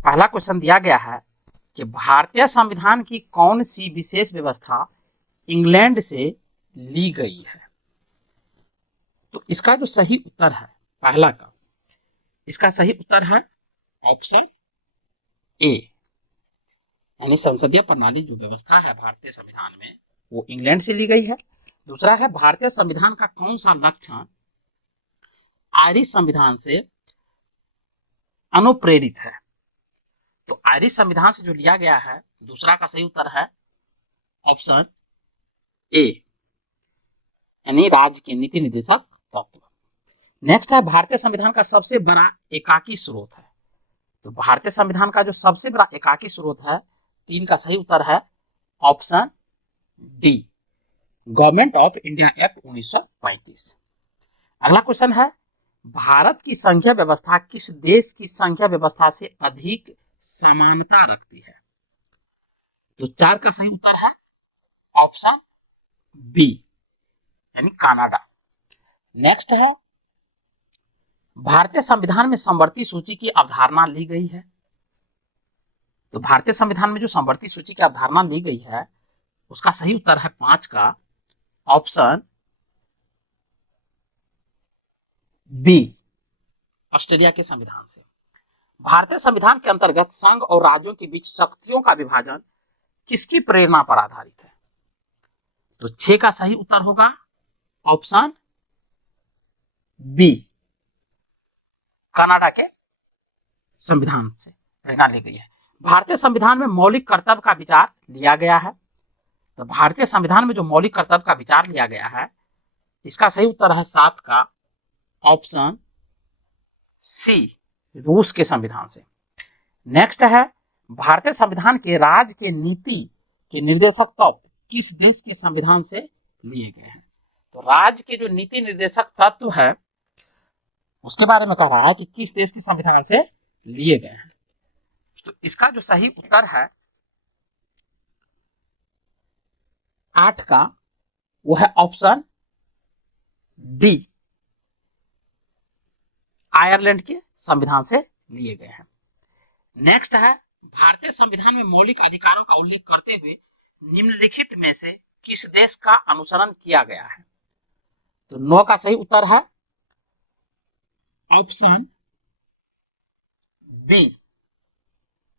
पहला क्वेश्चन दिया गया है कि भारतीय संविधान की कौन सी विशेष व्यवस्था इंग्लैंड से ली गई है। तो इसका जो सही उत्तर है पहला का, इसका सही उत्तर है ऑप्शन ए, यानी संसदीय प्रणाली जो व्यवस्था है भारतीय संविधान में वो इंग्लैंड से ली गई है। दूसरा है भारतीय संविधान का कौन सा लक्षण आयरिश संविधान से अनुप्रेरित है। तो आयरिश संविधान से जो लिया गया है, दूसरा का सही उत्तर है ऑप्शन ए, यानी राज्य के नीति निर्देशक तत्व। नेक्स्ट है भारतीय संविधान का सबसे बड़ा एकाकी स्रोत है। तो भारतीय संविधान का जो सबसे बड़ा एकाकी स्रोत है, 3 का सही उत्तर है option D, government of India act 1935। अगला क्वेश्चन है भारत की संख्या व्यवस्था किस देश की संख्या व्यवस्था से अधिक समानता रखती है। तो 4 का सही उत्तर है ऑप्शन बी, यानी कनाडा। नेक्स्ट है भारतीय संविधान में समवर्ती सूची की अवधारणा ली गई है। तो भारतीय संविधान में जो समवर्ती सूची की अवधारणा ली गई है उसका सही उत्तर है 5 का ऑप्शन बी, ऑस्ट्रेलिया के संविधान से। भारतीय संविधान के अंतर्गत संघ और राज्यों के बीच शक्तियों का विभाजन किसकी प्रेरणा पर आधारित है। तो 6 का सही उत्तर होगा ऑप्शन बी, कनाडा के संविधान से प्रेरणा ली गई है। भारतीय संविधान में मौलिक कर्तव्य का विचार लिया गया है। तो भारतीय संविधान में जो मौलिक कर्तव्य का विचार लिया गया है, इसका सही उत्तर है 7 का ऑप्शन सी, रूस के संविधान से। नेक्स्ट है भारतीय संविधान के राज्य के नीति के निर्देशक तत्व किस देश के संविधान से लिए गए हैं। तो राज्य के जो नीति निर्देशक तत्व है उसके बारे में कह रहा है कि किस देश के संविधान से लिए गए हैं। तो इसका जो सही उत्तर है 8 का, वो है ऑप्शन डी, आयरलैंड के संविधान से लिए गए हैं। नेक्स्ट है भारतीय संविधान में मौलिक अधिकारों का उल्लेख करते हुए निम्नलिखित में से किस देश का अनुसरण किया गया है। तो 9 का सही उत्तर है ऑप्शन बी,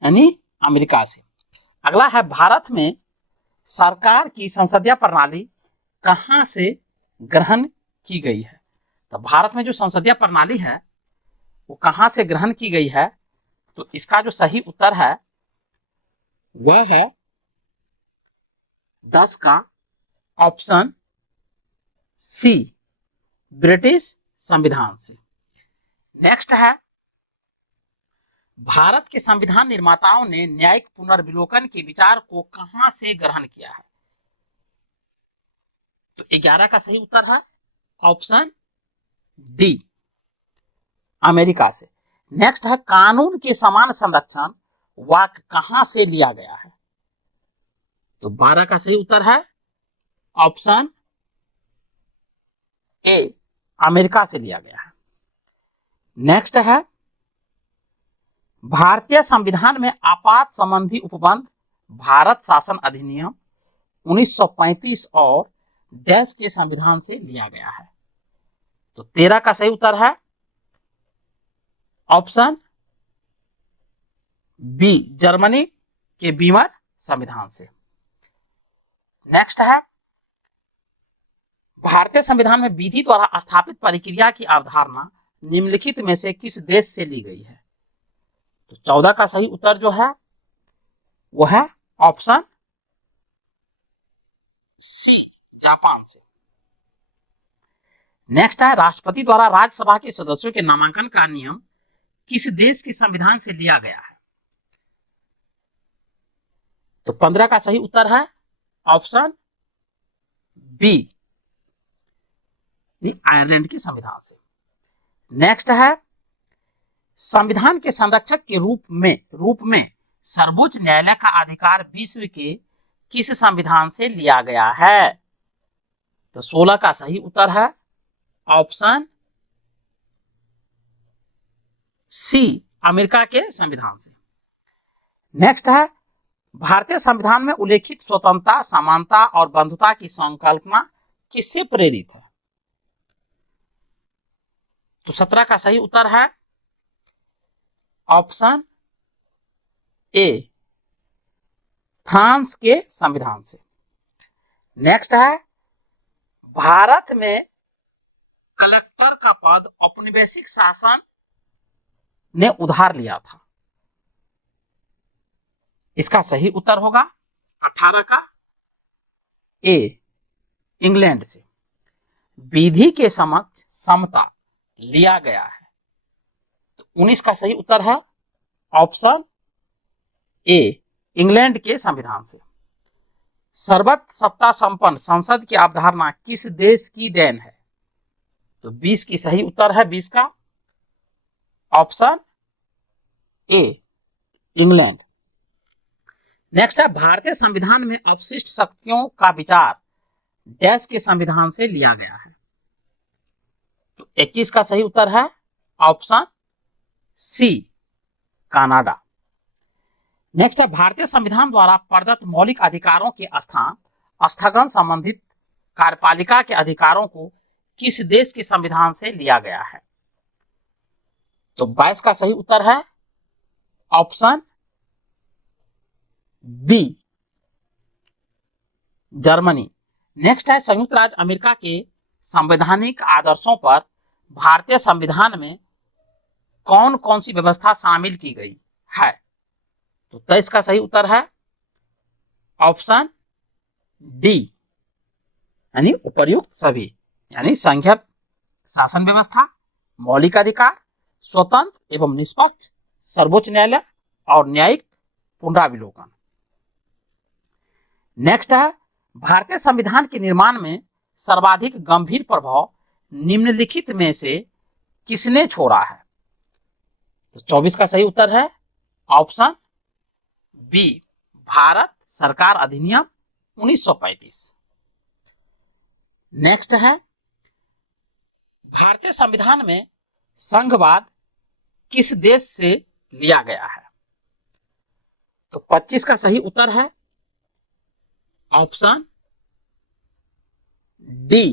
यानी अमेरिका से। अगला है भारत में सरकार की संसदीय प्रणाली कहां से ग्रहण की गई है। तो भारत में जो संसदीय प्रणाली है वो कहां से ग्रहण की गई है। तो इसका जो सही उत्तर है वह है 10 का ऑप्शन सी, ब्रिटिश संविधान से। नेक्स्ट है भारत के संविधान निर्माताओं ने न्यायिक पुनर्विलोकन के विचार को कहां से ग्रहण किया है। तो 11 का सही उत्तर है ऑप्शन डी, अमेरिका से। नेक्स्ट है कानून के समान संरक्षण वाक्य कहां से लिया गया है। तो 12 का सही उत्तर है ऑप्शन ए, अमेरिका से लिया गया है। नेक्स्ट है भारतीय संविधान में आपात संबंधी उपबंध भारत शासन अधिनियम 1935 और देश के संविधान से लिया गया है। तो 13 का सही उत्तर है ऑप्शन बी, जर्मनी के बीमर संविधान से। नेक्स्ट है भारतीय संविधान में विधि द्वारा स्थापित प्रक्रिया की अवधारणा निम्नलिखित में से किस देश से ली गई है। तो 14 का सही उत्तर जो है वो है ऑप्शन सी, जापान से। नेक्स्ट है राष्ट्रपति द्वारा राज्यसभा के सदस्यों के नामांकन का नियम किस देश के संविधान से लिया गया है। तो 15 का सही उत्तर है ऑप्शन बी, आयरलैंड के संविधान से। नेक्स्ट है संविधान के संरक्षक के रूप में सर्वोच्च न्यायालय का अधिकार विश्व के किस संविधान से लिया गया है। तो 16 का सही उत्तर है ऑप्शन सी, अमेरिका के संविधान से। नेक्स्ट है भारतीय संविधान में उल्लेखित स्वतंत्रता, समानता और बंधुता की संकल्पना किससे प्रेरित है? तो 17 का सही उत्तर है ऑप्शन ए, फ्रांस के संविधान से। नेक्स्ट है भारत में कलेक्टर का पद औपनिवेशिक शासन ने उधार लिया था। इसका सही उत्तर होगा 18 का ए, इंग्लैंड से। विधि के समक्ष समता लिया गया है। तो 19 का सही उत्तर है ऑप्शन ए, इंग्लैंड के संविधान से। सर्वत्र सत्ता संपन्न संसद की अवधारणा किस देश की देन है? तो 20 की सही उत्तर है 20 का ऑप्शन ए, इंग्लैंड। नेक्स्ट है भारतीय संविधान में अवशिष्ट शक्तियों का विचार डैश के संविधान से लिया गया है। तो 21 का सही उत्तर है ऑप्शन सी, कनाडा। नेक्स्ट है भारतीय संविधान द्वारा प्रदत्त मौलिक अधिकारों के स्थगन संबंधित कार्यपालिका के अधिकारों को किस देश के संविधान से लिया गया है? तो 22 का सही उत्तर है ऑप्शन बी, जर्मनी। नेक्स्ट है संयुक्त राज्य अमेरिका के संवैधानिक आदर्शों पर भारतीय संविधान में कौन कौन सी व्यवस्था शामिल की गई है? तो 23 का सही उत्तर है ऑप्शन डी, यानी उपर्युक्त सभी, यानी संघीय शासन व्यवस्था, मौलिक अधिकार, स्वतंत्र एवं निष्पक्ष सर्वोच्च न्यायालय और न्यायिक पुनरावलोकन। नेक्स्ट है भारतीय संविधान के निर्माण में सर्वाधिक गंभीर प्रभाव निम्नलिखित में से किसने छोड़ा है? तो 24 का सही उत्तर है ऑप्शन बी, भारत सरकार अधिनियम 1935। नेक्स्ट है भारतीय संविधान में संघवाद किस देश से लिया गया है? तो 25 का सही उत्तर है ऑप्शन डी,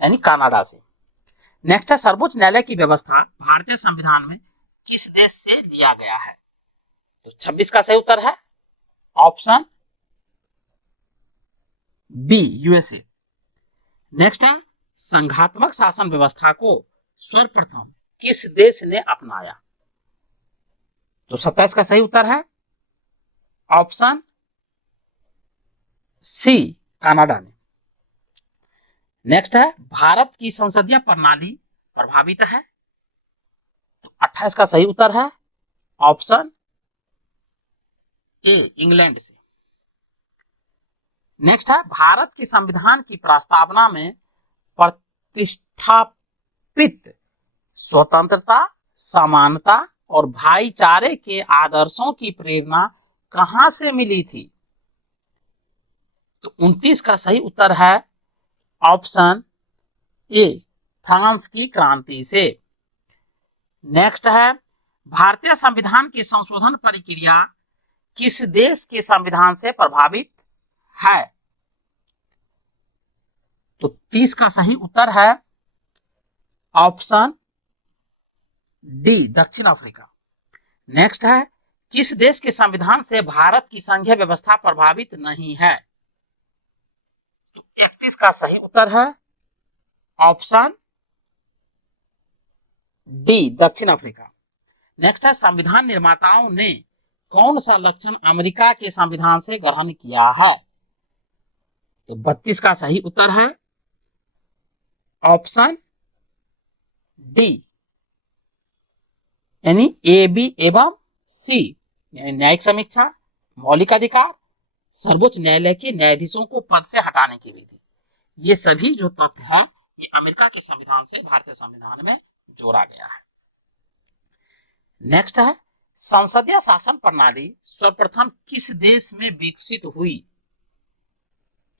यानी कनाडा से। नेक्स्ट है सर्वोच्च न्यायालय की व्यवस्था भारतीय संविधान में किस देश से लिया गया है? तो 26 का सही उत्तर है ऑप्शन बी, यूएसए। नेक्स्ट है संघात्मक शासन व्यवस्था को सर्वप्रथम किस देश ने अपनाया? तो 27 का सही उत्तर है ऑप्शन सी, कनाडा ने। नेक्स्ट है भारत की संसदीय प्रणाली प्रभावित है? तो 28 का सही उत्तर है ऑप्शन ए, इंग्लैंड से। नेक्स्ट है भारत के संविधान की प्रस्तावना में प्रतिष्ठापित स्वतंत्रता, समानता और भाईचारे के आदर्शों की प्रेरणा कहां से मिली थी? तो 29 का सही उत्तर है ऑप्शन ए, फ्रांस की क्रांति से। नेक्स्ट है भारतीय संविधान की संशोधन प्रक्रिया किस देश के संविधान से प्रभावित है? तो 30 का सही उत्तर है ऑप्शन डी, दक्षिण अफ्रीका। नेक्स्ट है किस देश के संविधान से भारत की संघीय व्यवस्था प्रभावित नहीं है? तो 31 का सही उत्तर है ऑप्शन डी, दक्षिण अफ्रीका। नेक्स्ट है संविधान निर्माताओं ने कौन सा लक्षण अमेरिका के संविधान से ग्रहण किया है? तो 32 का सही उत्तर है ऑप्शन डी, यानी ए, बी एवं सी, यानी न्यायिक समीक्षा, मौलिक अधिकार, सर्वोच्च न्यायालय के न्यायाधीशों को पद से हटाने की विधि। ये सभी जो तथ्य है ये अमेरिका के संविधान से भारतीय संविधान में जोड़ा गया है। नेक्स्ट है संसदीय शासन प्रणाली सर्वप्रथम किस देश में विकसित हुई?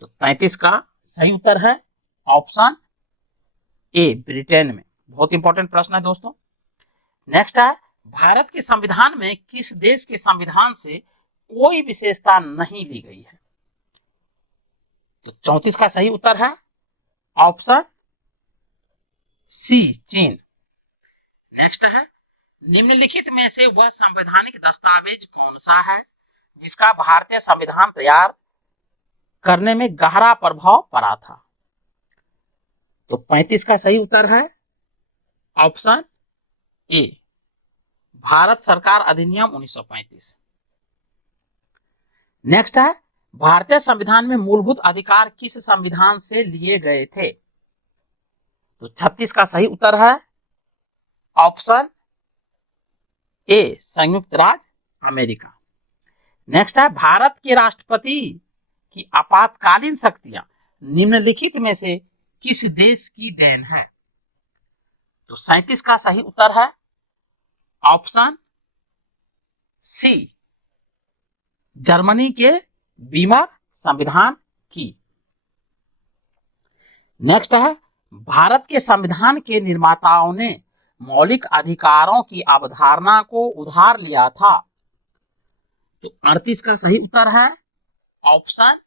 तो 33 का सही उत्तर है ऑप्शन ए, ब्रिटेन में। बहुत इंपॉर्टेंट प्रश्न है दोस्तों। नेक्स्ट है भारत के संविधान में किस देश के संविधान से कोई विशेषता नहीं ली गई है? तो 34 का सही उत्तर है ऑप्शन सी, चीन। नेक्स्ट है, निम्नलिखित में से वह संवैधानिक दस्तावेज कौन सा है जिसका भारतीय संविधान तैयार करने में गहरा प्रभाव पड़ा था? तो 35 का सही उत्तर है ऑप्शन ए, भारत सरकार अधिनियम 1935। नेक्स्ट है, भारतीय संविधान में मूलभूत अधिकार किस संविधान से लिए गए थे? तो 36 का सही उत्तर है ऑप्शन ए, संयुक्त राज्य अमेरिका। नेक्स्ट है, भारत के राष्ट्रपति की आपातकालीन शक्तियां निम्नलिखित में से किस देश की देन है? तो 37 का सही उत्तर है ऑप्शन सी, जर्मनी के बीमर संविधान की। नेक्स्ट है, भारत के संविधान के निर्माताओं ने मौलिक अधिकारों की अवधारणा को उधार लिया था। तो 38 का सही उत्तर है ऑप्शन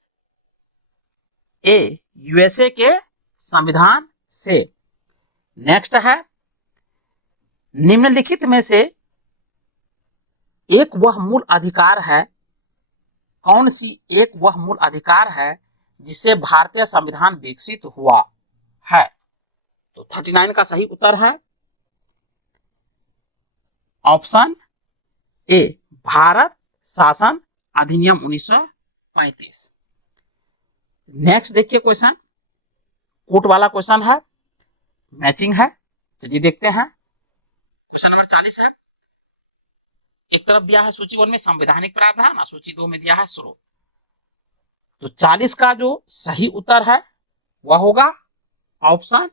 ए, यूएसए के संविधान से। नेक्स्ट है, निम्नलिखित में से एक वह मूल अधिकार है, कौन सी एक वह मूल अधिकार है जिससे भारतीय संविधान विकसित हुआ है? तो 39 का सही उत्तर है ऑप्शन ए, भारत शासन अधिनियम 1935। नेक्स्ट देखिए क्वेश्चन, कोट वाला क्वेश्चन है, मैचिंग है। चलिए देखते हैं। क्वेश्चन नंबर 40 है, एक तरफ दिया है सूची 1 में संवैधानिक प्रावधान और सूची 2 में दिया है स्रोत। तो 40 का जो सही उत्तर है वह होगा ऑप्शन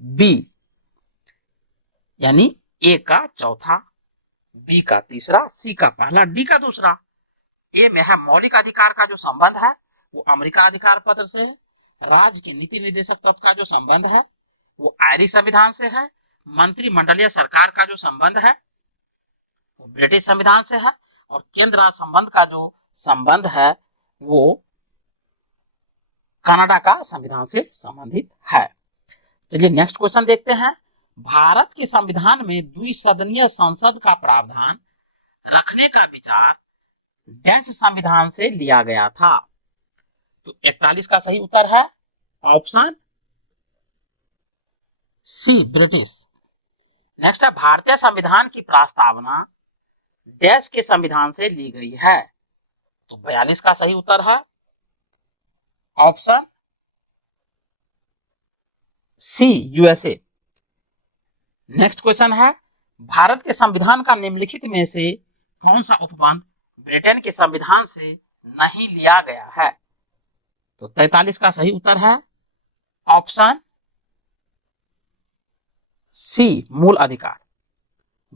बी, यानी ए का चौथा, बी का तीसरा, सी का पहला, डी का दूसरा। ए में है मौलिक अधिकार का जो संबंध है वो अमेरिका अधिकार पत्र से है, राज्य के नीति निर्देशक तत्व का जो संबंध है वो आयरिश संविधान से है, मंत्रिमंडलीय सरकार का जो संबंध है वो ब्रिटिश संविधान से है, और केंद्र राज्य संबंध का जो संबंध है वो कनाडा का संविधान से संबंधित है। चलिए नेक्स्ट क्वेश्चन देखते हैं। भारत के संविधान में द्विसदनीय संसद का प्रावधान रखने का विचार डैश संविधान से लिया गया था? तो 41 का सही उत्तर है ऑप्शन सी, ब्रिटिश। नेक्स्ट है, भारतीय संविधान की प्रस्तावना डैश के संविधान से ली गई है? तो 42 का सही उत्तर है option C, USA. Next question है, भारत के संविधान का निम्नलिखित में से कौन सा उपबंध ब्रिटेन के संविधान से नहीं लिया गया है? तो 43 का सही उत्तर है ऑप्शन सी, मूल अधिकार।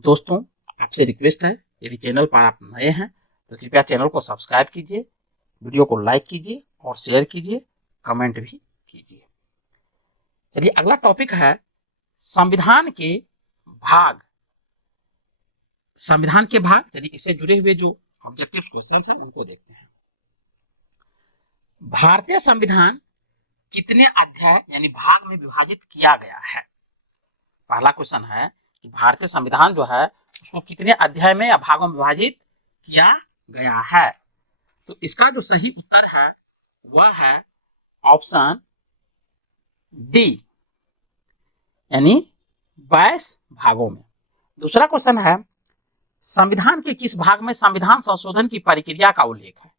दोस्तों आपसे रिक्वेस्ट है, यदि चैनल पर आप नए हैं तो कृपया चैनल को सब्सक्राइब कीजिए, वीडियो को लाइक कीजिए और शेयर कीजिए, कमेंट भी कीजिए। चलिए अगला टॉपिक है संविधान के भाग। संविधान के भाग, चलिए इससे जुड़े हुए जो ऑब्जेक्टिव क्वेश्चंस हैं उनको देखते हैं। भारतीय संविधान कितने अध्याय यानी भाग में विभाजित किया गया है? पहला क्वेश्चन है कि भारतीय संविधान जो है उसको कितने अध्याय में या भागों में विभाजित किया गया है? तो इसका जो सही उत्तर है वह है ऑप्शन डी, यानी 22 भागों में। दूसरा क्वेश्चन है, संविधान के किस भाग में संविधान संशोधन की प्रक्रिया का उल्लेख है?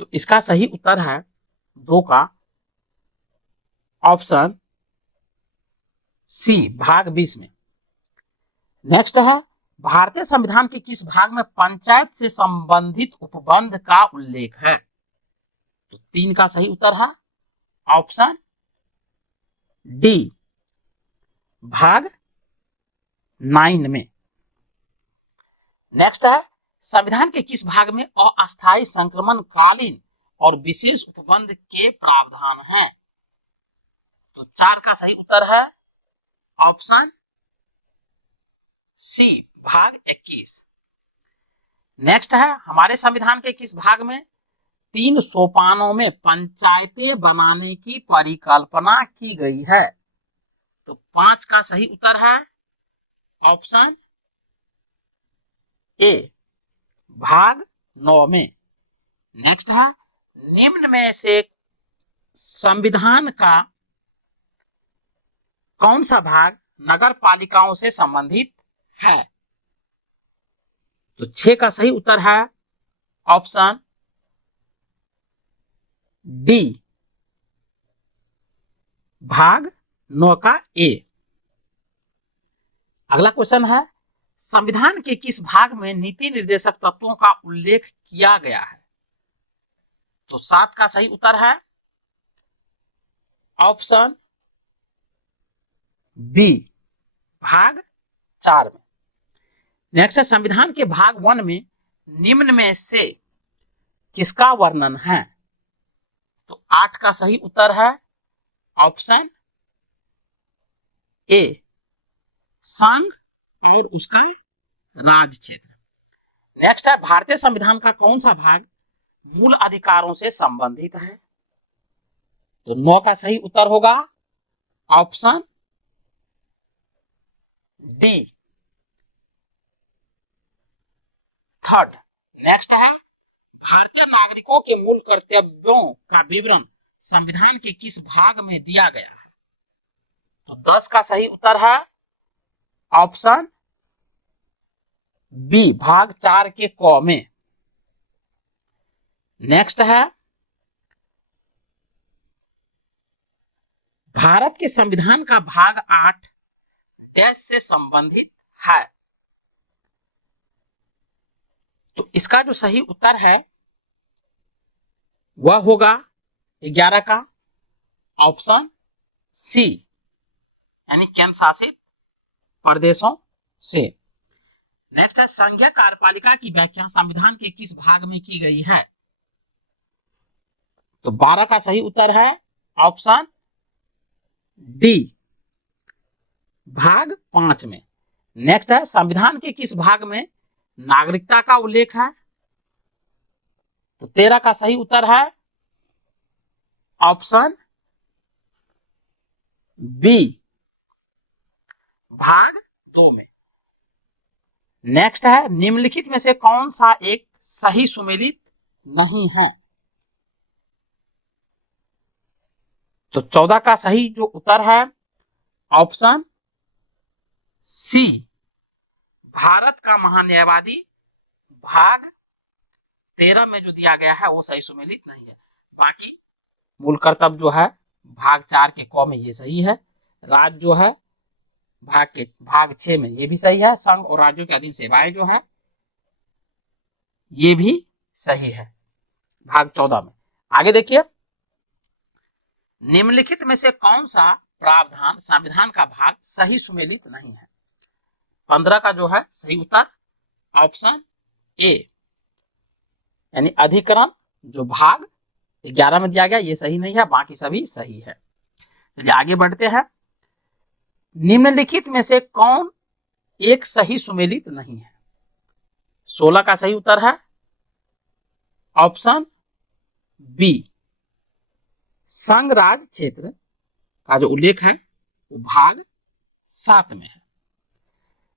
तो इसका सही उत्तर है 2 का ऑप्शन सी, भाग 20 में। नेक्स्ट है, भारतीय संविधान के किस भाग में पंचायत से संबंधित उपबंध का उल्लेख है? तो 3 का सही उत्तर है ऑप्शन डी, भाग 9 में। नेक्स्ट है, संविधान के किस भाग में अस्थायी संक्रमण कालीन और विशेष उपबंध के प्रावधान हैं? तो 4 का सही उत्तर है ऑप्शन सी भाग 21। नेक्स्ट है हमारे संविधान के किस भाग में 3 सोपानों में पंचायतें बनाने की परिकल्पना की गई है? तो 5 का सही उत्तर है ऑप्शन ए भाग 9 में। नेक्स्ट है निम्न में से संविधान का कौन सा भाग नगर पालिकाओं से संबंधित है? तो 6 का सही उत्तर है ऑप्शन डी भाग 9 का ए। अगला क्वेश्चन है संविधान के किस भाग में नीति निर्देशक तत्वों का उल्लेख किया गया है? तो 7 का सही उत्तर है ऑप्शन बी भाग 4 में। नेक्स्ट है संविधान के भाग 1 में निम्न में से किसका वर्णन है? तो 8 का सही उत्तर है ऑप्शन ए संघ और उसका राज क्षेत्र। नेक्स्ट है भारतीय संविधान का कौन सा भाग मूल अधिकारों से संबंधित है? तो 9 का सही उत्तर होगा ऑप्शन डी थर्ड। नेक्स्ट है भारतीय नागरिकों के मूल कर्तव्यों का विवरण संविधान के किस भाग में दिया गया है? तो 10 का सही उत्तर है ऑप्शन बी भाग 4 के क में। नेक्स्ट है भारत के संविधान का भाग 8 डैश से संबंधित है? तो इसका जो सही उत्तर है वह होगा 11 का ऑप्शन सी यानी केंद्र शासित प्रदेशों से। नेक्स्ट है संघीय कार्यपालिका की व्याख्या संविधान के किस भाग में की गई है? तो 12 का सही उत्तर है ऑप्शन डी भाग 5 में। नेक्स्ट है संविधान के किस भाग में नागरिकता का उल्लेख है? तो 13 का सही उत्तर है ऑप्शन बी भाग 2 में। नेक्स्ट है निम्नलिखित में से कौन सा एक सही सुमेलित नहीं है? तो 14 का सही जो उत्तर है ऑप्शन सी भारत का महान्यायवादी भाग 13 में जो दिया गया है वो सही सुमेलित नहीं है। बाकी मूल कर्तव्य जो है भाग 4 के क में ये सही है। राज्य जो है भाग 6 में ये भी सही है। संघ और राज्यों के अधीन सेवाएं जो है ये भी सही है भाग 14 में। आगे देखिए निम्नलिखित में से कौन सा प्रावधान संविधान का भाग सही सुमेलित नहीं है? 15 का जो है सही उत्तर ऑप्शन ए यानी अधिकरण जो भाग 11 में दिया गया ये सही नहीं है, बाकी सभी सही है। चलिए आगे बढ़ते हैं। निम्नलिखित में से कौन एक सही सुमेलित नहीं है? 16 का सही उत्तर है ऑप्शन बी संघ राज क्षेत्र का जो उल्लेख है वो भाग 7 में है।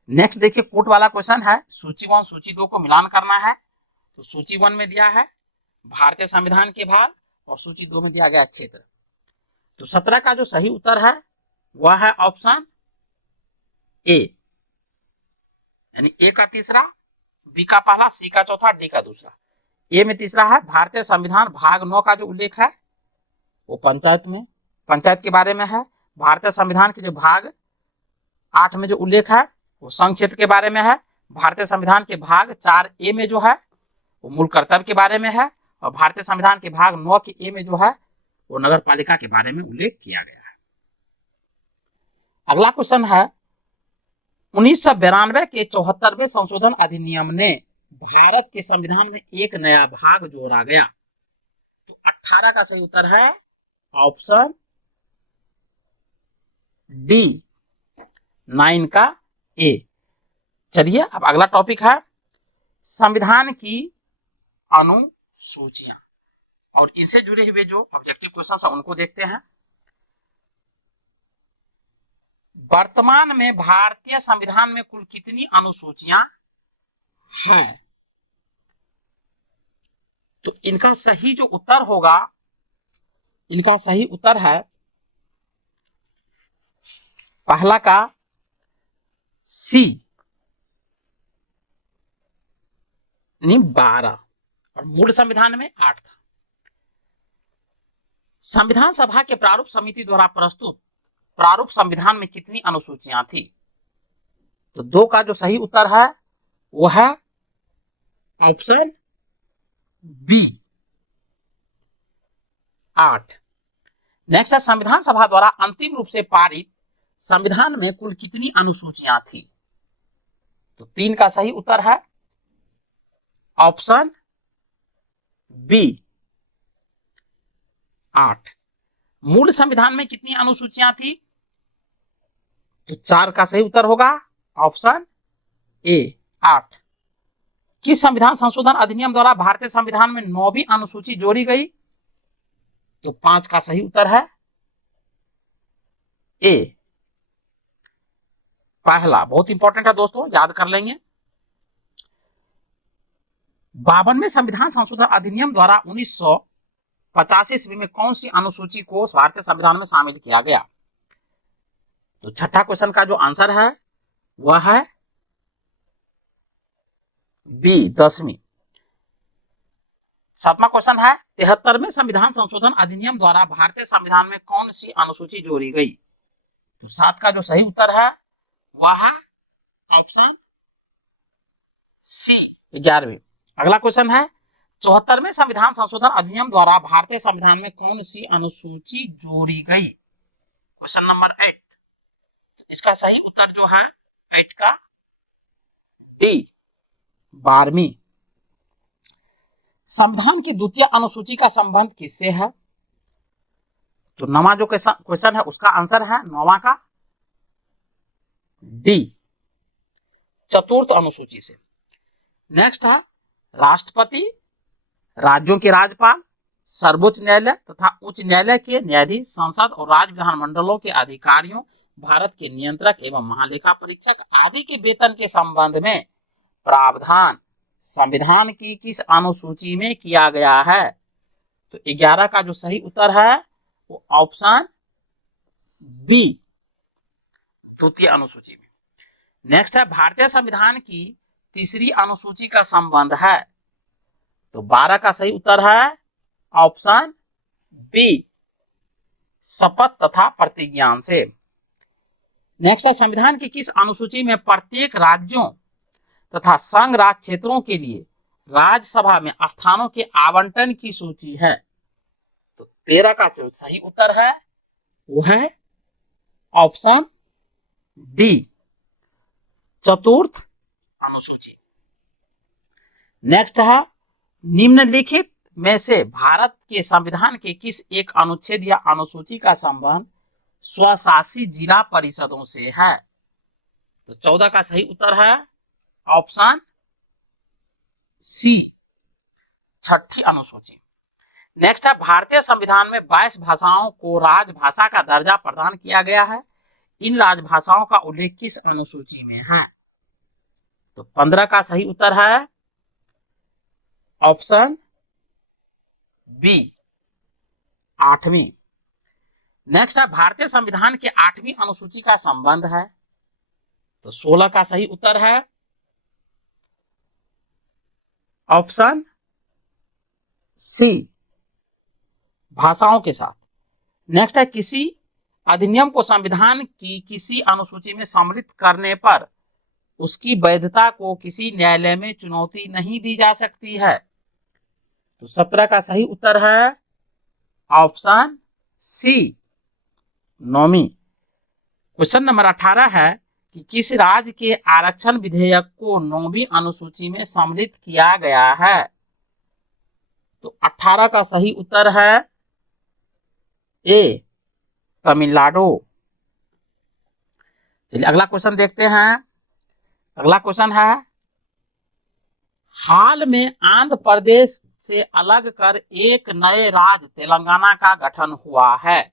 नेक्स्ट देखिए कोट वाला क्वेश्चन है सूची 1 सूची 2 को मिलान करना है। तो सूची 1 में दिया है भारतीय संविधान के भाग और सूची 2 में दिया गया क्षेत्र। तो 17 का जो सही उत्तर है वह है ऑप्शन ए यानी ए का तीसरा, बी का पहला, सी का चौथा, डी का दूसरा। ए में तीसरा है भारतीय संविधान भाग 9 का जो उल्लेख है वो पंचायत के बारे में है। भारतीय संविधान के जो भाग 8 में जो उल्लेख है वो संघ क्षेत्र के बारे में है। भारतीय संविधान के भाग 4 ए में जो है वो मूल कर्तव्य के बारे में है और भारतीय संविधान के भाग 9 के ए में जो है वो नगर पालिका के बारे में उल्लेख किया गया है। अगला क्वेश्चन है 1992 के 74वें संशोधन अधिनियम ने भारत के संविधान में एक नया भाग जोड़ा गया। तो 18 का सही उत्तर है ऑप्शन डी 9 का ए। चलिए अब अगला टॉपिक है संविधान की अनुसूचियां, और इनसे जुड़े हुए जो ऑब्जेक्टिव क्वेश्चन है उनको देखते हैं। वर्तमान में भारतीय संविधान में कुल कितनी अनुसूचियां हैं? तो इनका सही जो उत्तर होगा, इनका सही उत्तर है पहला का सी, 12, और मूल संविधान में 8 था। संविधान सभा के प्रारूप समिति द्वारा प्रस्तुत प्रारूप संविधान में कितनी अनुसूचियां थी? तो 2 का जो सही उत्तर है वो है ऑप्शन बी, 8। नेक्स्ट है संविधान सभा द्वारा अंतिम रूप से पारित संविधान में कुल कितनी अनुसूचियां थी? तो 3 का सही उत्तर है ऑप्शन बी, 8। मूल संविधान में कितनी अनुसूचियां थी? तो 4 का सही उत्तर होगा ऑप्शन ए, 8। किस संविधान संशोधन अधिनियम द्वारा भारतीय संविधान में 9वीं अनुसूची जोड़ी गई? तो 5 का सही उत्तर है ए, पहला। बहुत इंपॉर्टेंट है दोस्तों, याद कर लेंगे। 52वें संविधान संशोधन अधिनियम द्वारा 1985 ईस्वी में कौन सी अनुसूची को भारतीय संविधान में शामिल किया गया? तो छठा क्वेश्चन का जो आंसर है वह है बी, 10वीं। 7वां क्वेश्चन है 73वें संविधान संशोधन अधिनियम द्वारा भारतीय संविधान में कौन सी अनुसूची जोड़ी गई? तो 7 का जो सही उत्तर है वह है ऑप्शन सी, 11वीं। अगला क्वेश्चन है 74वें संविधान संशोधन अधिनियम द्वारा भारतीय संविधान में कौन सी अनुसूची जोड़ी गई? Question number 8। तो इसका सही उत्तर जो है 8 का डी, 12वीं। संविधान की द्वितीय अनुसूची का संबंध किससे है? तो 9वां जो क्वेश्चन है उसका आंसर है 9वां का डी, चतुर्थ अनुसूची से। नेक्स्ट है राष्ट्रपति, राज्यों के राज्यपाल, सर्वोच्च न्यायालय तथा उच्च न्यायालय के न्यायाधीश, संसद और राज्य विधानमंडलों के अधिकारियों, भारत के नियंत्रक एवं महालेखा परीक्षक आदि के वेतन के संबंध में प्रावधान संविधान की किस अनुसूची में किया गया है? तो 11 का जो सही उत्तर है वो ऑप्शन बी, द्वितीय अनुसूची में। नेक्स्ट है भारतीय संविधान की तीसरी अनुसूची का संबंध है? तो 12 का सही उत्तर है ऑप्शन बी, शपथ तथा प्रतिज्ञान से। नेक्स्ट है संविधान की किस अनुसूची में प्रत्येक राज्यों तथा संघ राज्य क्षेत्रों के लिए राज्यसभा में स्थानों के आवंटन की सूची है? तो 13 का सही उत्तर है वो है ऑप्शन डी, चतुर्थ अनुसूची। नेक्स्ट है निम्नलिखित में से भारत के संविधान के किस एक अनुच्छेद या अनुसूची का संबंध स्वशासी जिला परिषदों से है? तो 14 का सही उत्तर है ऑप्शन सी, छठी अनुसूची। नेक्स्ट है भारतीय संविधान में 22 भाषाओं को राजभाषा का दर्जा प्रदान किया गया है। इन राजभाषाओं का उल्लेख किस अनुसूची में है? तो 15 का सही उत्तर है ऑप्शन बी, 8वीं। नेक्स्ट है भारतीय संविधान के 8वीं अनुसूची का संबंध है? तो 16 का सही उत्तर है ऑप्शन सी, भाषाओं के साथ। नेक्स्ट है किसी अधिनियम को संविधान की किसी अनुसूची में सम्मिलित करने पर उसकी वैधता को किसी न्यायालय में चुनौती नहीं दी जा सकती है? तो 17 का सही उत्तर है ऑप्शन सी, 9वीं। क्वेश्चन नंबर 18 है कि किस राज्य के आरक्षण विधेयक को 9वीं अनुसूची में सम्मिलित किया गया है? तो 18 का सही उत्तर है ए, तमिलनाडु। चलिए अगला क्वेश्चन देखते हैं। अगला क्वेश्चन है, हाल में आंध्र प्रदेश से अलग कर एक नए राज्य तेलंगाना का गठन हुआ है।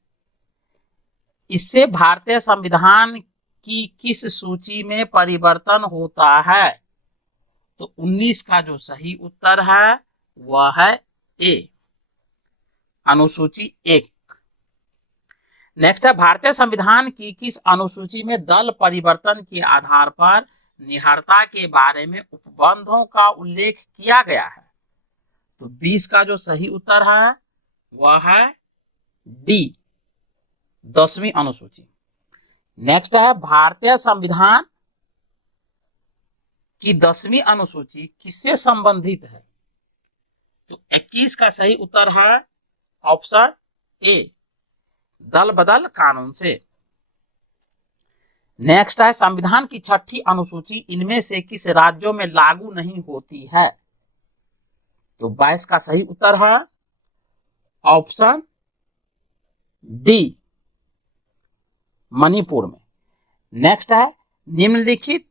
इससे भारतीय संविधान की किस सूची में परिवर्तन होता है? तो 19 का जो सही उत्तर है वह है ए, अनुसूची 1। नेक्स्ट है, भारतीय संविधान की किस अनुसूची में दल परिवर्तन के आधार पर निहरता के बारे में उपबंधों का उल्लेख किया गया है? तो 20 का जो सही उत्तर है वह है डी, 10वीं अनुसूची। नेक्स्ट है, भारतीय संविधान की 10वीं अनुसूची किससे संबंधित है? तो 21 का सही उत्तर है ऑप्शन ए, दल बदल कानून से। नेक्स्ट है, संविधान की 6ठी अनुसूची इनमें से किस राज्यों में लागू नहीं होती है? तो 22 का सही उत्तर है ऑप्शन डी, मणिपुर में। नेक्स्ट है, निम्नलिखित,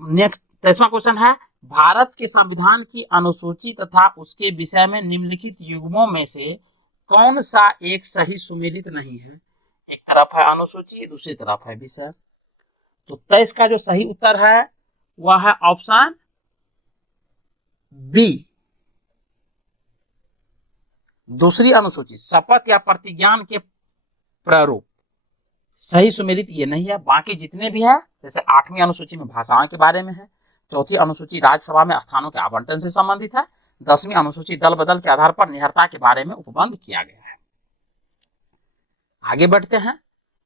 नेक्स्ट 23वां क्वेश्चन है, भारत के संविधान की अनुसूची तथा उसके विषय में निम्नलिखित युग्मों में से कौन सा एक सही सुमेलित नहीं है? एक तरफ है अनुसूची, दूसरी तरफ है विषय। तो 23 का जो सही उत्तर है वह है ऑप्शन बी, दूसरी अनुसूची, शपथ या प्रतिज्ञान के प्रारूप। सही सुमेलित ये नहीं है। बाकी जितने भी है, जैसे 8वीं अनुसूची में भाषाओं के बारे में है, 4थी अनुसूची राज्यसभा में स्थानों के आवंटन से संबंधित है, 10वीं अनुसूची दल बदल के आधार पर निहरता के बारे में उपबंध किया गया है। आगे बढ़ते हैं,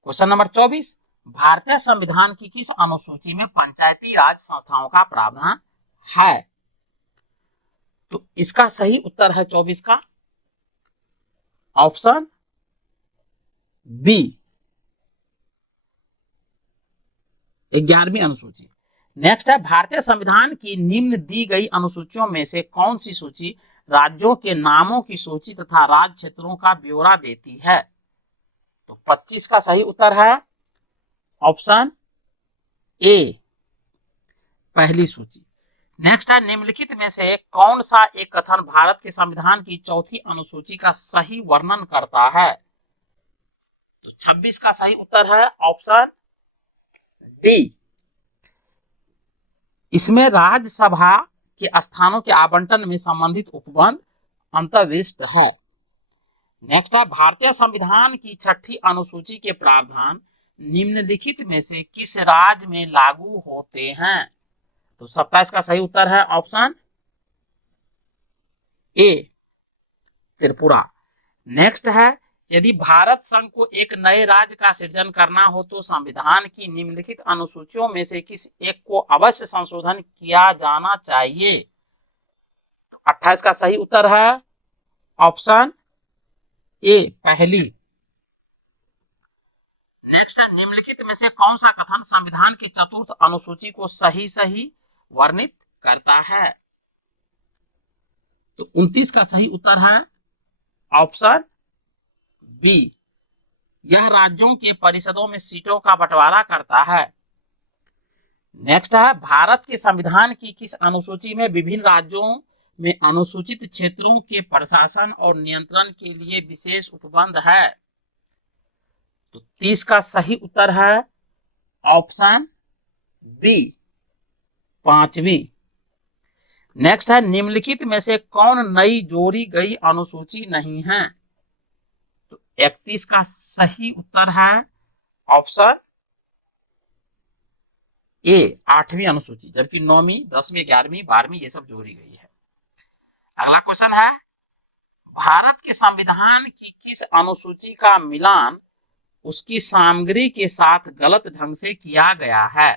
क्वेश्चन नंबर 24, भारतीय संविधान की किस अनुसूची में पंचायती राज संस्थाओं का प्रावधान है? तो इसका सही उत्तर है 24 का ऑप्शन बी, 11वीं अनुसूची। नेक्स्ट है, भारतीय संविधान की निम्न दी गई अनुसूचियों में से कौन सी सूची राज्यों के नामों की सूची तथा राज्य क्षेत्रों का ब्यौरा देती है? तो 25 का सही उत्तर है ऑप्शन ए, पहली सूची। नेक्स्ट है, निम्नलिखित में से कौन सा एक कथन भारत के संविधान की 4थी अनुसूची का सही वर्णन करता है? तो 26 का सही उत्तर है ऑप्शन डी, इसमें राज्यसभा के स्थानों के आवंटन में संबंधित उपबंध अंतर्विष्ट है। नेक्स्ट है, भारतीय संविधान की 6ठी अनुसूची के प्रावधान निम्नलिखित में से किस राज्य में लागू होते हैं? तो 27 का सही उत्तर है ऑप्शन ए, त्रिपुरा। नेक्स्ट है, यदि भारत संघ को एक नए राज्य का सृजन करना हो तो संविधान की निम्नलिखित अनुसूचियों में से किस एक को अवश्य संशोधन किया जाना चाहिए? 28 का सही उत्तर है ऑप्शन ए, पहली। नेक्स्ट है, निम्नलिखित में से कौन सा कथन संविधान की 4th अनुसूची को सही सही वर्णित करता है? तो 29 का सही उत्तर है ऑप्शन बी, यह राज्यों के परिषदों में सीटों का बंटवारा करता है। नेक्स्ट है, भारत के संविधान की किस अनुसूची में विभिन्न राज्यों में अनुसूचित क्षेत्रों के प्रशासन और नियंत्रण के लिए विशेष उपबंध है? तो 30 का सही उत्तर है ऑप्शन बी, 5वीं। नेक्स्ट है, निम्नलिखित में से कौन नई जोड़ी गई अनुसूची नहीं है? तो 31 का सही उत्तर है ऑप्शन ए, 8वीं अनुसूची, जबकि 9वीं, 10वीं, 11वीं, 12वीं ये सब जोड़ी गई है। अगला क्वेश्चन है, भारत के संविधान की किस अनुसूची का मिलान उसकी सामग्री के साथ गलत ढंग से किया गया है?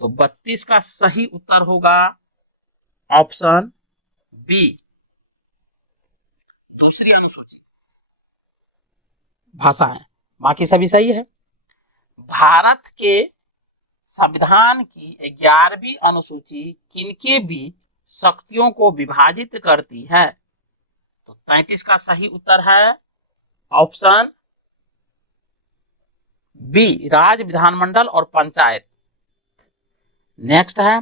तो 32 का सही उत्तर होगा ऑप्शन बी, दूसरी अनुसूची, भाषा है। बाकी सभी सही है। भारत के संविधान की 11वीं अनुसूची किनके बीच शक्तियों को विभाजित करती है? तो 33 का सही उत्तर है ऑप्शन बी, राज्य, विधानमंडल और पंचायत। नेक्स्ट है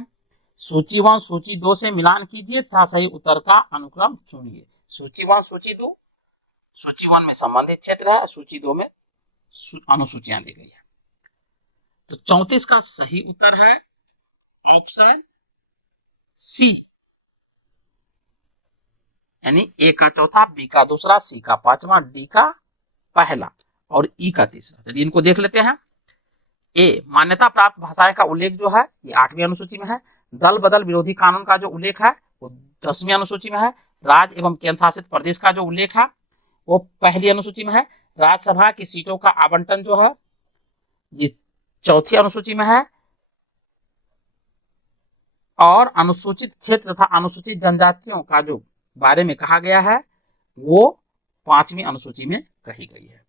सूची 1 सूची 2 से मिलान कीजिए तथा सही उत्तर का अनुक्रम चुनिए। सूची 1 सूची 2, सूची 1 में संबंधित क्षेत्र है, सूची 2 में अनुसूचियां दी गई है। तो 34 का सही उत्तर है ऑप्शन सी, यानी ए का चौथा, बी का दूसरा, सी का पांचवा, डी का पहला और ई का तीसरा। चलिए इनको देख लेते हैं। ए, मान्यता प्राप्त भाषाएं का उल्लेख जो है ये 8वीं अनुसूची में है। दल बदल विरोधी कानून का जो उल्लेख है वो 10वीं अनुसूची में है। राज्य एवं केंद्र शासित प्रदेश का जो उल्लेख है वो पहली अनुसूची में है। राज्यसभा की सीटों का आवंटन जो है ये 4थी अनुसूची में है। और अनुसूचित क्षेत्र तथा अनुसूचित जनजातियों का जो बारे में कहा गया है वो 5वीं अनुसूची में कही गई है।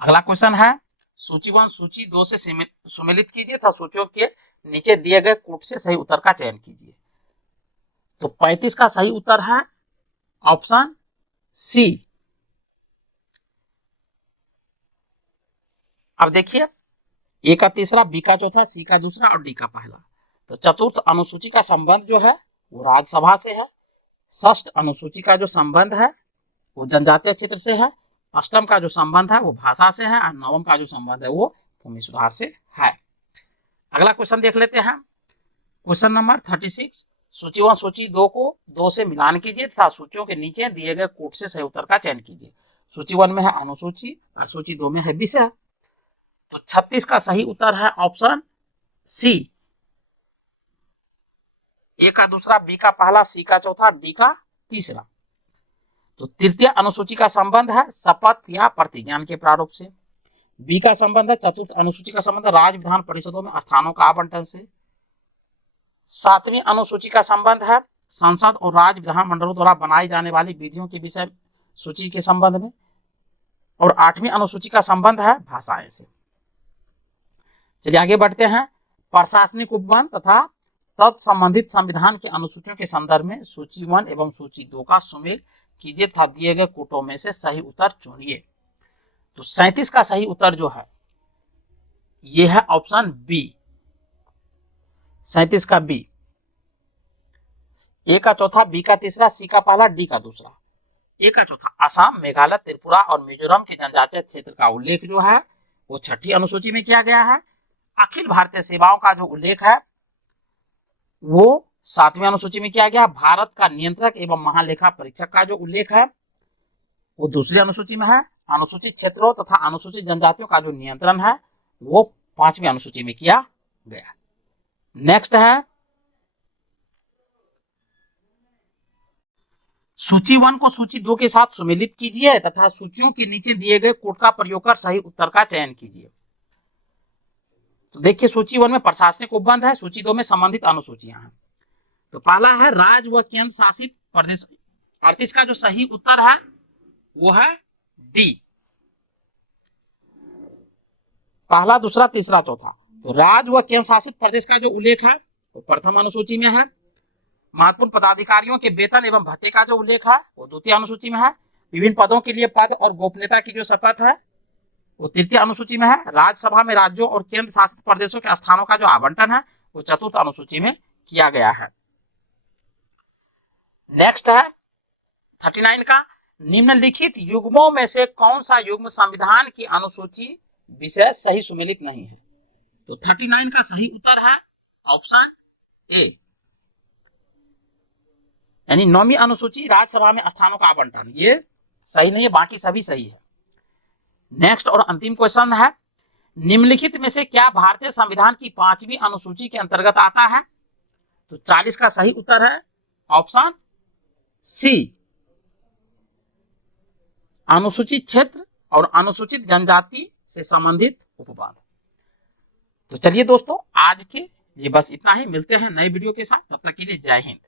अगला क्वेश्चन है सूची 1 सूची 2 से सुमेलित कीजिए तथा सूचियों के नीचे दिए गए कूट से सही उत्तर का चयन कीजिए। तो 35 का सही उत्तर है ऑप्शन सी। अब देखिए ए का तीसरा, बी का चौथा, सी का दूसरा और डी का पहला। तो चतुर्थ अनुसूची का संबंध जो है वो राज्यसभा से है। षष्ठ अनुसूची का जो संबंध है वो जनजातीय क्षेत्र से है। अष्टम का जो संबंध है वो भाषा से है और नवम का जो संबंध है वो भूमि सुधार से है। अगला क्वेश्चन देख लेते हैं। क्वेश्चन नंबर 36, सूची 1 सूची 2 को 2 से मिलान कीजिए तथा सूचियों के नीचे दिए गए कूट से सही उत्तर का चयन कीजिए। सूची 1 में है अनुसूची और सूची 2 में है विषय। तो 36 का सही उत्तर है ऑप्शन सी, ए का दूसरा, बी का पहला, सी का चौथा, डी का तीसरा। तो तृतीय अनुसूची का संबंध है शपथ या प्रतिज्ञान के प्रारूप से। बी का संबंध है चतुर्थ अनुसूची का संबंध राज्य विधान परिषदों में स्थानों का आवंटन से। 7वीं अनुसूची का संबंध है संसद और राज्य विधान मंडलों द्वारा बनाई जाने वाली विधियों के विषय सूची के संबंध में। और 8वीं अनुसूची का संबंध है भाषाएं से। चलिए आगे बढ़ते हैं। प्रशासनिक उपबंध तथा तत्संबंधित संविधान के अनुसूचियों के संदर्भ में सूची 1 एवं सूची 2 का सुमेल कीजिए तथा दिए गए कूटों में से सही उत्तर चुनिए। तो 37 का सही उत्तर जो है ये है ऑप्शन बी, 37 का बी। ए का चौथा, बी का तीसरा, सी का पहला, डी का दूसरा। ए का चौथा असम, मेघालय, त्रिपुरा और मिजोरम के जनजातीय क्षेत्र का उल्लेख जो है वो 6ठी अनुसूची में किया गया है। अखिल भारतीय सेवाओं का जो उल्लेख है वो 7वीं अनुसूची में किया गया। भारत का नियंत्रक एवं महालेखा परीक्षक का जो उल्लेख है वो 2री अनुसूची में है। अनुसूचित क्षेत्रों तथा अनुसूचित जनजातियों का जो नियंत्रण है वो 5वीं अनुसूची में किया गया। नेक्स्ट है सूची 1 को सूची 2 के साथ सुमेलित कीजिए तथा सूचियों के नीचे दिए गए कोड का प्रयोग कर सही उत्तर का चयन कीजिए। तो देखिए सूची 1 में प्रशासनिक उपबंध है, सूची 2 में संबंधित अनुसूचियां हैं। तो पहला है राज्य व केंद्र शासित प्रदेश। 38 का जो सही उत्तर है वो है डी, पहला, दूसरा, तीसरा, चौथा। तो राज्य व केंद्र शासित प्रदेश का जो उल्लेख है वो प्रथम अनुसूची में है। महत्वपूर्ण पदाधिकारियों के वेतन एवं भत्ते का जो उल्लेख है वो 2ती अनुसूची में है। विभिन्न पदों के लिए पद और गोपनीयता की जो शपथ है वो 3ती अनुसूची में है। राज्यसभा में राज्यों और केंद्र शासित प्रदेशों के स्थानों का जो आवंटन है वो 4th अनुसूची में किया गया है। नेक्स्ट है 39 का, निम्नलिखित युग्मों में से कौन सा युग्म संविधान की अनुसूची विषय सही सुमेलित नहीं है। तो 39 का सही उत्तर है ऑप्शन ए, यानी 9वीं अनुसूची राज्यसभा में स्थानों का आवंटन, ये सही नहीं है, बाकी सभी सही है। नेक्स्ट और अंतिम क्वेश्चन है, निम्नलिखित में से क्या भारतीय संविधान की 5वीं अनुसूची के अंतर्गत आता है। तो 40 का सही उत्तर है ऑप्शन सी, अनुसूचित क्षेत्र और अनुसूचित जनजाति से संबंधित उपबंध। तो चलिए दोस्तों आज के लिए बस इतना ही, मिलते हैं नए वीडियो के साथ, तब तक के लिए जय हिंद।